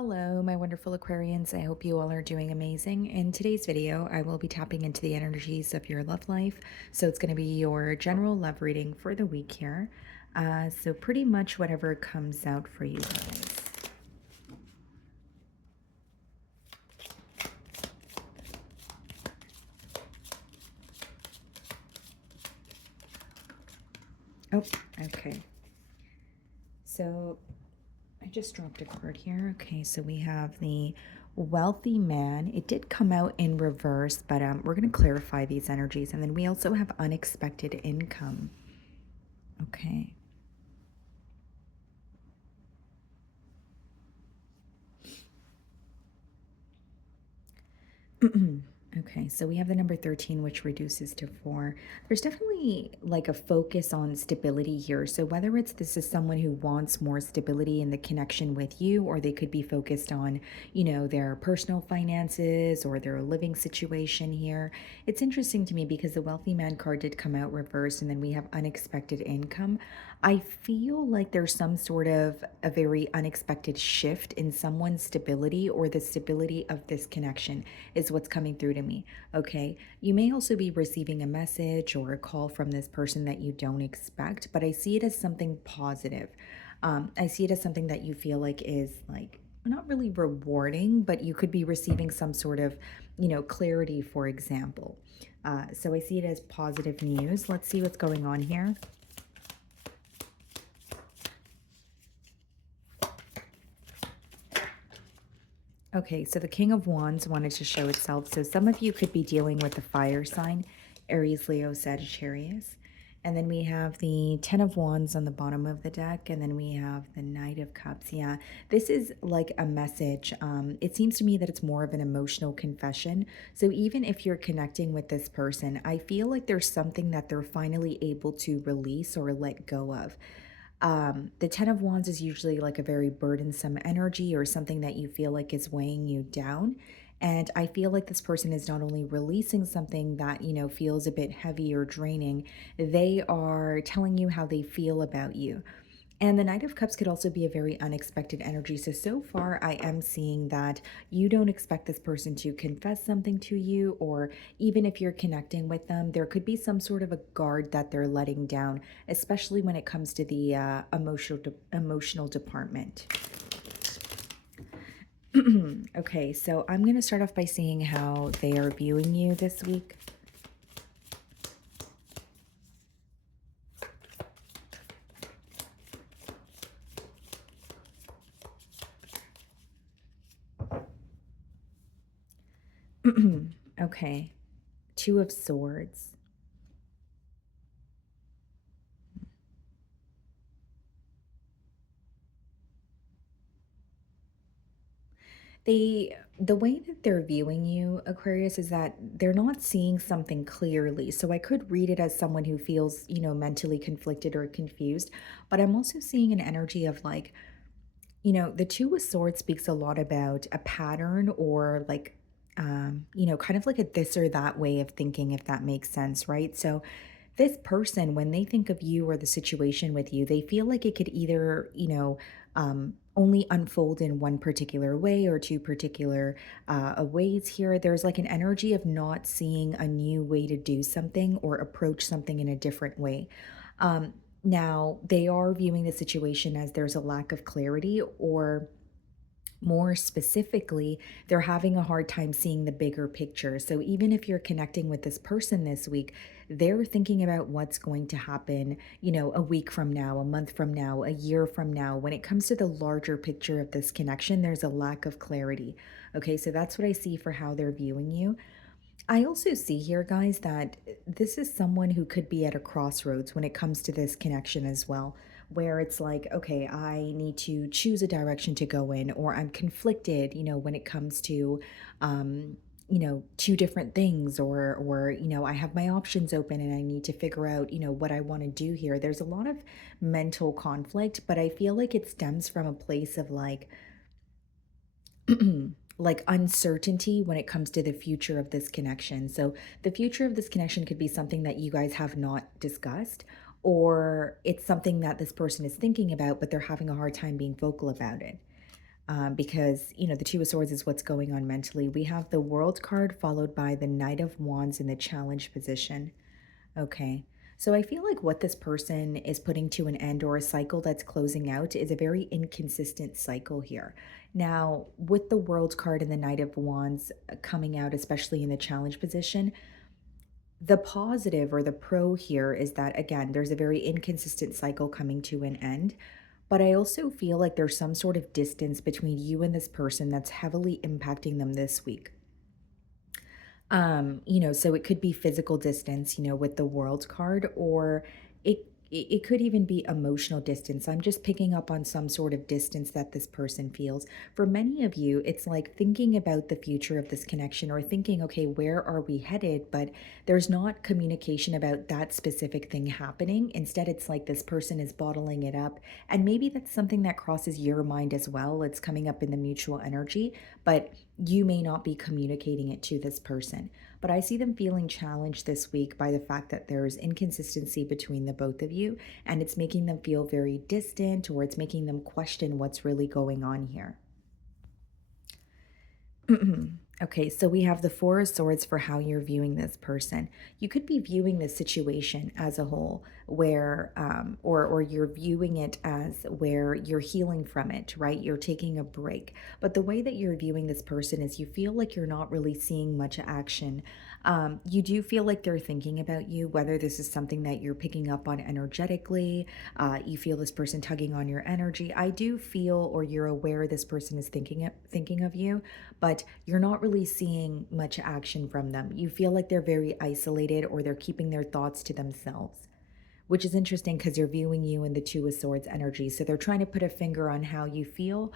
Hello, my wonderful Aquarians. I hope you all are doing amazing. In today's video, I will be tapping into the energies of your love life. So it's going to be your general love reading for the week here. So pretty much whatever comes out for you guys. Oh, okay. So I just dropped a card here. Okay, so we have the wealthy man. It did come out in reverse, but we're going to clarify these energies. And then we also have unexpected income. Okay. Okay, so we have the number 13, which reduces to 4. There's definitely like a focus on stability here. So whether it's this is someone who wants more stability in the connection with you, or they could be focused on, their personal finances or their living situation here. It's interesting to me because the wealthy man card did come out reversed, and then we have unexpected income. I feel like there's some sort of a very unexpected shift in someone's stability, or the stability of this connection is what's coming through to me. Okay. You may also be receiving a message or a call from this person that you don't expect, but I see it as something positive. I see it as something that you feel like is like not really rewarding, but you could be receiving some sort of, clarity, for example. So I see it as positive news. Let's see what's going on here. Okay, so the King of Wands wanted to show itself. So some of you could be dealing with the fire sign, Aries, Leo, Sagittarius. And then we have the Ten of Wands on the bottom of the deck. And then we have the Knight of Cups. Yeah, this is like a message. It seems to me that it's more of an emotional confession. So even if you're connecting with this person, I feel like there's something that they're finally able to release or let go of. The Ten of Wands is usually like a very burdensome energy or something that you feel like is weighing you down. And I feel like this person is not only releasing something that, feels a bit heavy or draining, they are telling you how they feel about you. And the Knight of Cups could also be a very unexpected energy. So far, I am seeing that you don't expect this person to confess something to you, or even if you're connecting with them, there could be some sort of a guard that they're letting down, especially when it comes to the emotional department. Okay, so I'm going to start off by seeing how they are viewing you this week. Okay, Two of Swords. The way that they're viewing you, Aquarius, is that they're not seeing something clearly. So I could read it as someone who feels, mentally conflicted or confused, but I'm also seeing an energy of like, the Two of Swords speaks a lot about a pattern, or like, kind of like a this or that way of thinking, if that makes sense, right? So this person, when they think of you or the situation with you, they feel like it could either, only unfold in one particular way or two particular ways here. There's like an energy of not seeing a new way to do something or approach something in a different way. Now, they are viewing the situation as there's a lack of clarity, or more specifically, they're having a hard time seeing the bigger picture. So even if you're connecting with this person this week, they're thinking about what's going to happen, a week from now, a month from now, a year from now. When it comes to the larger picture of this connection, there's a lack of clarity. Okay, so that's what I see for how they're viewing you. I also see here, guys, that this is someone who could be at a crossroads when it comes to this connection as well, where it's like, okay, I need to choose a direction to go in, or I'm conflicted, when it comes to, two different things, or, I have my options open and I need to figure out, what I want to do here. There's a lot of mental conflict, but I feel like it stems from a place of like, like uncertainty when it comes to the future of this connection. So the future of this connection could be something that you guys have not discussed, or it's something that this person is thinking about, but they're having a hard time being vocal about it. because, the Two of Swords is what's going on mentally. We have the World card followed by the Knight of Wands in the challenge position. Okay. So I feel like what this person is putting to an end or a cycle that's closing out is a very inconsistent cycle here. Now, with the World card and the Knight of Wands coming out, especially in the challenge position, the positive or the pro here is that, again, there's a very inconsistent cycle coming to an end. But I also feel like there's some sort of distance between you and this person that's heavily impacting them this week. So it could be physical distance, with the world card, or it could even be emotional distance. I'm just picking up on some sort of distance that this person feels. For many of you, it's like thinking about the future of this connection or thinking, okay, where are we headed? But there's not communication about that specific thing happening. Instead, it's like this person is bottling it up. And maybe that's something that crosses your mind as well. It's coming up in the mutual energy, but you may not be communicating it to this person. But I see them feeling challenged this week by the fact that there's inconsistency between the both of you, and it's making them feel very distant, or it's making them question what's really going on here. Okay, so we have the Four of Swords for how you're viewing this person. You could be viewing this situation as a whole, where, or you're viewing it as where you're healing from it, right? You're taking a break. But the way that you're viewing this person is you feel like you're not really seeing much action. You do feel like they're thinking about you, whether this is something that you're picking up on energetically. You feel this person tugging on your energy. I do feel, or you're aware this person is thinking of you, but you're not really seeing much action from them. You feel like they're very isolated or they're keeping their thoughts to themselves, which is interesting because you're viewing you in the Two of Swords energy. So they're trying to put a finger on how you feel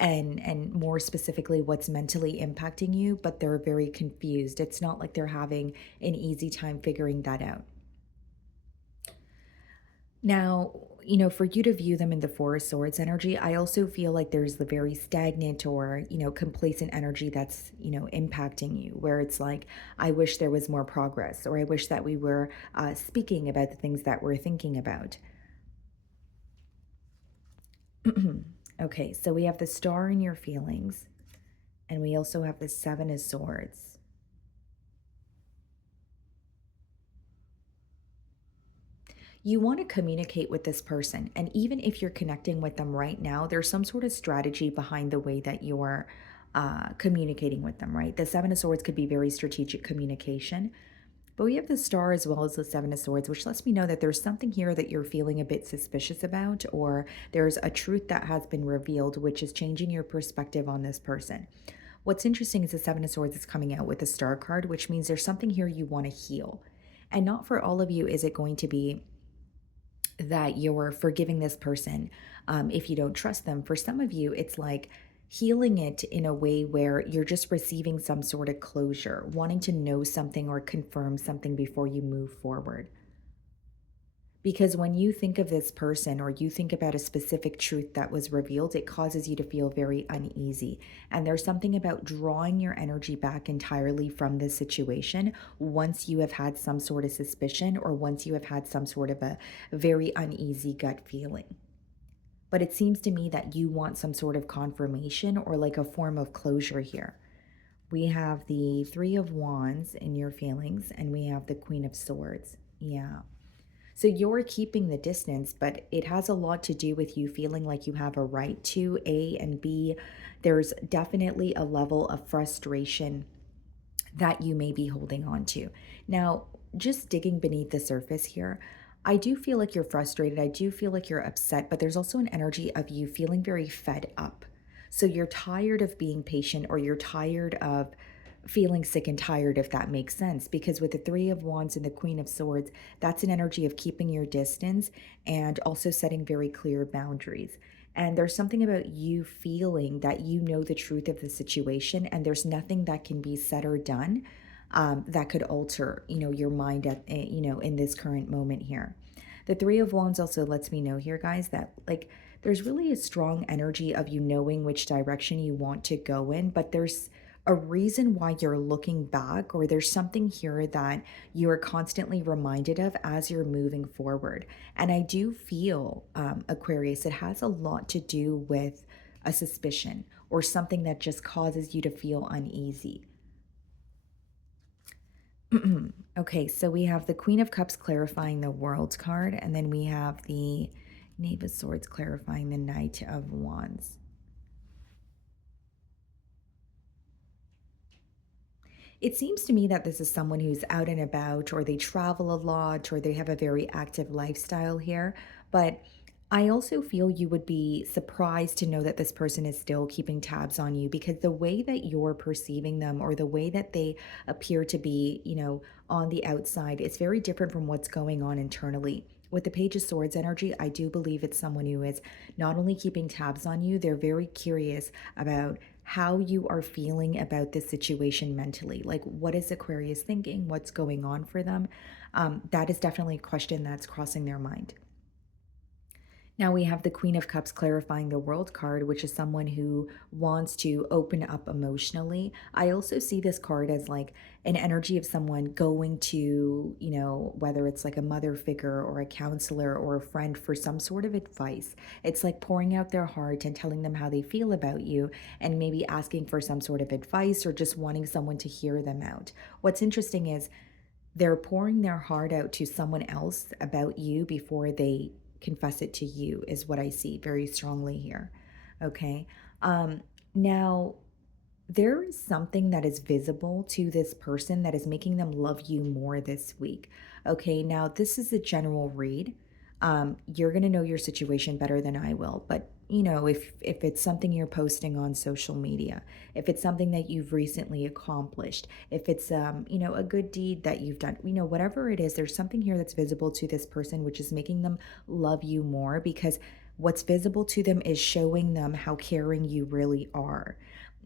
and more specifically what's mentally impacting you, but they're very confused. It's not like they're having an easy time figuring that out. Now, for you to view them in the Four of Swords energy, I also feel like there's the very stagnant or, complacent energy that's, impacting you, where it's like, I wish there was more progress, or I wish that we were speaking about the things that we're thinking about. Okay, so we have the Star in your feelings, and we also have the Seven of Swords. You want to communicate with this person. And even if you're connecting with them right now, there's some sort of strategy behind the way that you're communicating with them, right? The Seven of Swords could be very strategic communication. But we have the Star as well as the Seven of Swords, which lets me know that there's something here that you're feeling a bit suspicious about, or there's a truth that has been revealed, which is changing your perspective on this person. What's interesting is the Seven of Swords is coming out with the Star card, which means there's something here you want to heal. And not for all of you is it going to be that you're forgiving this person if you don't trust them. For some of you, it's like healing it in a way where you're just receiving some sort of closure, wanting to know something or confirm something before you move forward. Because when you think of this person or you think about a specific truth that was revealed, it causes you to feel very uneasy. And there's something about drawing your energy back entirely from this situation once you have had some sort of suspicion or once you have had some sort of a very uneasy gut feeling. But it seems to me that you want some sort of confirmation or like a form of closure here. We have the Three of Wands in your feelings, and we have the Queen of Swords. Yeah. So you're keeping the distance, but it has a lot to do with you feeling like you have a right to A and B. There's definitely a level of frustration that you may be holding on to. Now, just digging beneath the surface here, I do feel like you're frustrated. I do feel like you're upset, but there's also an energy of you feeling very fed up. So you're tired of being patient, or you're tired of feeling sick and tired, if that makes sense. Because with the Three of Wands and the Queen of Swords, that's an energy of keeping your distance and also setting very clear boundaries. And there's something about you feeling that you know the truth of the situation, and there's nothing that can be said or done that could alter, your mind at, in this current moment here. The Three of Wands also lets me know here, guys, that like there's really a strong energy of you knowing which direction you want to go in, but there's a reason why you're looking back, or there's something here that you're constantly reminded of as you're moving forward. And I do feel, Aquarius, it has a lot to do with a suspicion or something that just causes you to feel uneasy. Okay, so we have the Queen of Cups clarifying the World card, and then we have the Knave of Swords clarifying the Knight of Wands. It seems to me that this is someone who's out and about, or they travel a lot, or they have a very active lifestyle here. But I also feel you would be surprised to know that this person is still keeping tabs on you because the way that you're perceiving them or the way that they appear to be, on the outside is very different from what's going on internally. With the Page of Swords energy, I do believe it's someone who is not only keeping tabs on you, they're very curious about how you are feeling about this situation mentally. Like, what is Aquarius thinking? What's going on for them? That is definitely a question that's crossing their mind. Now we have the Queen of Cups clarifying the World card, which is someone who wants to open up emotionally. I also see this card as like an energy of someone going to, whether it's like a mother figure or a counselor or a friend for some sort of advice. It's like pouring out their heart and telling them how they feel about you and maybe asking for some sort of advice or just wanting someone to hear them out. What's interesting is they're pouring their heart out to someone else about you before they confess it to you, is what I see very strongly here. Okay. Um, Now, there is something that is visible to this person that is making them love you more this week. Okay, now this is a general read. You're gonna know your situation better than I will, but if it's something you're posting on social media, if it's something that you've recently accomplished, if it's a good deed that you've done, whatever it is, there's something here that's visible to this person, which is making them love you more because what's visible to them is showing them how caring you really are.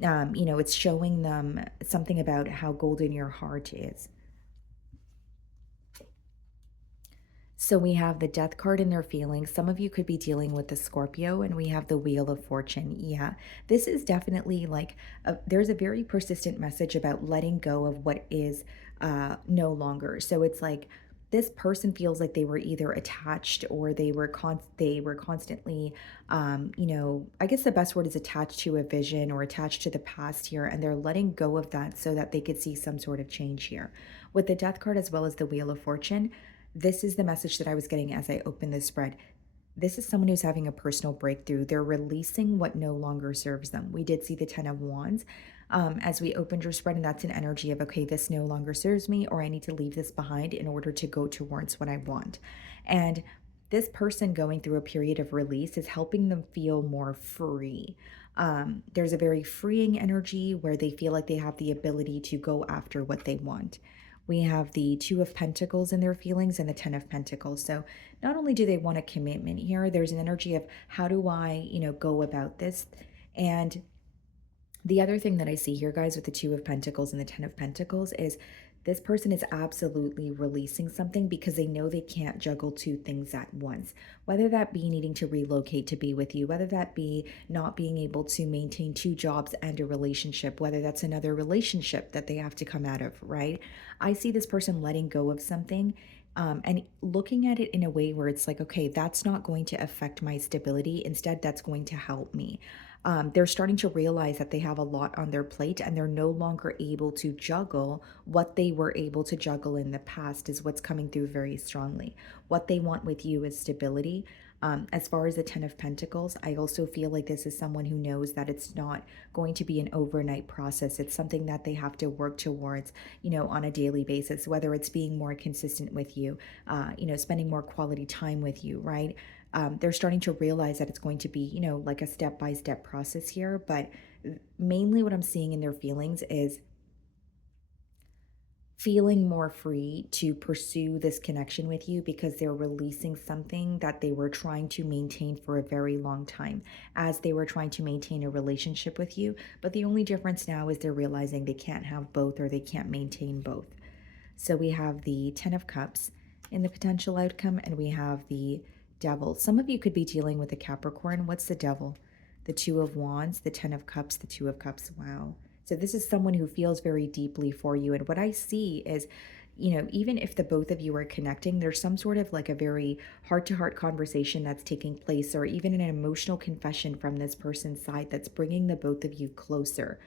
It's showing them something about how golden your heart is. So we have the death card in their feelings. Some of you could be dealing with the Scorpio, and we have the Wheel of Fortune. Yeah, this is definitely like there's a very persistent message about letting go of what is no longer. So it's like this person feels like they were either attached or they were constantly, I guess the best word is attached to a vision or attached to the past here, and they're letting go of that so that they could see some sort of change here. With the Death card as well as the Wheel of Fortune, this is the message that I was getting as I opened this spread. This is someone who's having a personal breakthrough. They're releasing what no longer serves them. We did see the Ten of Wands as we opened your spread, and that's an energy of, okay, this no longer serves me, or I need to leave this behind in order to go towards what I want. And this person going through a period of release is helping them feel more free. There's a very freeing energy where they feel like they have the ability to go after what they want. We have the Two of Pentacles in their feelings and the Ten of Pentacles. So not only do they want a commitment here, there's an energy of how do I, go about this? And the other thing that I see here, guys, with the Two of Pentacles and the Ten of Pentacles is this person is absolutely releasing something because they know they can't juggle two things at once. Whether that be needing to relocate to be with you, whether that be not being able to maintain two jobs and a relationship, whether that's another relationship that they have to come out of, right? I see this person letting go of something and looking at it in a way where it's like, okay, that's not going to affect my stability. Instead, that's going to help me. They're starting to realize that they have a lot on their plate and they're no longer able to juggle what they were able to juggle in the past, is what's coming through very strongly. What they want with you is stability. As far as the Ten of Pentacles, I also feel like this is someone who knows that it's not going to be an overnight process. It's something that they have to work towards, on a daily basis, whether it's being more consistent with you, spending more quality time with you, right? They're starting to realize that it's going to be, like a step by step process here. But mainly what I'm seeing in their feelings is feeling more free to pursue this connection with you because they're releasing something that they were trying to maintain for a very long time as they were trying to maintain a relationship with you. But the only difference now is they're realizing they can't have both or they can't maintain both. So we have the Ten of Cups in the potential outcome, and we have the Devil. Some of you could be dealing with a Capricorn. What's the Devil? The Two of Wands, the Ten of Cups, the Two of Cups. Wow. So this is someone who feels very deeply for you. And what I see is, even if the both of you are connecting, there's some sort of like a very heart to heart conversation that's taking place, or even an emotional confession from this person's side that's bringing the both of you closer.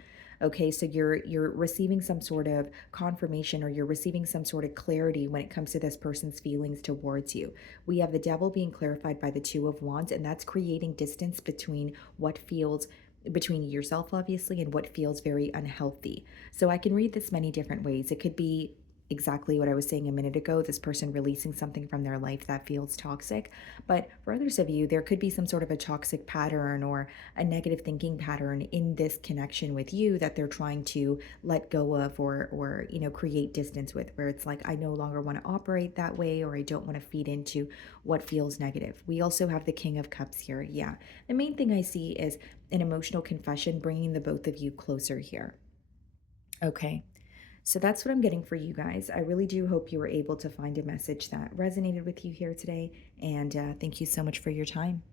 Okay, so you're receiving some sort of confirmation, or you're receiving some sort of clarity when it comes to this person's feelings towards you. We have the devil being clarified by the two of wands, and that's creating distance between what feels between yourself obviously and what feels very unhealthy. So I can read this many different ways. It could be exactly what I was saying a minute ago, this person releasing something from their life that feels toxic. But for others of you, there could be some sort of a toxic pattern or a negative thinking pattern in this connection with you that they're trying to let go of, or create distance with, where it's like, I no longer want to operate that way, or I don't want to feed into what feels negative. We also have the King of Cups here. Yeah. The main thing I see is an emotional confession bringing the both of you closer here. Okay. So that's what I'm getting for you guys. I really do hope you were able to find a message that resonated with you here today. And thank you so much for your time.